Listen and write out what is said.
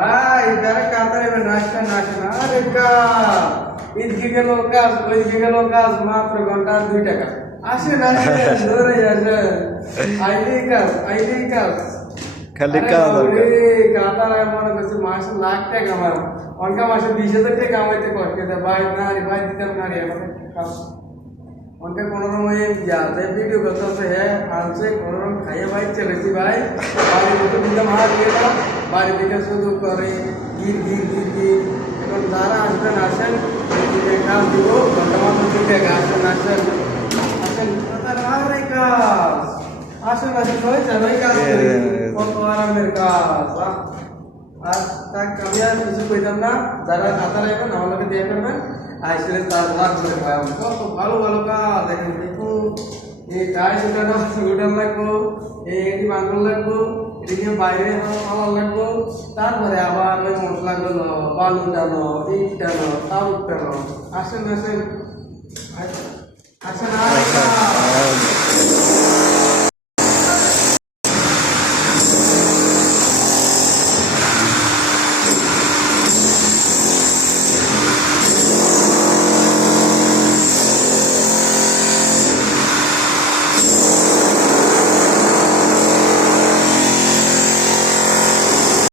ভাই যারা কাতারে নাচটা নাচে না আরে কাজ এদিকে গেল কাজ ওইদিকে গেল কাজ মাত্র ঘন্টা 2 টাকা আসে না ধরে আসে আইলেই কাজ খালি কাজ আর কাজ। কাতারে মনে করছে মাসে লাখ টাকা কামায় অনকা মাসে 20,000 টাকা কামাইতে কষ্ট দেয় ভাই না রে ভাই দিতাম না রে আমাকে কাজ অনকা কোনো রকম যাতে ভিডিও করতে হ্যাঁ আনছে কোনো রকম খাইয়ে ভাই চলেছি ভাই বাড়ি দুটো দিলাম হাত গেলাম বাড়ি থেকে শুধু করে গির গির গির গির এখন যারা আসবেন আসেন কাজ দিব ঘন্টা মাত্র 2 টাকা আসেন আসেন আসেন আরে কাজ আসেন আসেন হয়ে যাবে কাজ করি কত আরামের কাজ আর তাক আমি আর কিছু কইতাম না যারা কাতার আইবেন আমাকে দিয়ে করবেন আইসলে তার লাখ করে ভাই কত ভালো ভালো কাজ দেখেন দেখুন এই টাই উঠানো উঠান লাগবো এটি বাঙ্গল লাগবো এদিকে বাইরে আমার লাগবো তারপরে আবার ওই মশলা গুলো বালু টানো ইট টানো তাও টানো আসেন আসেন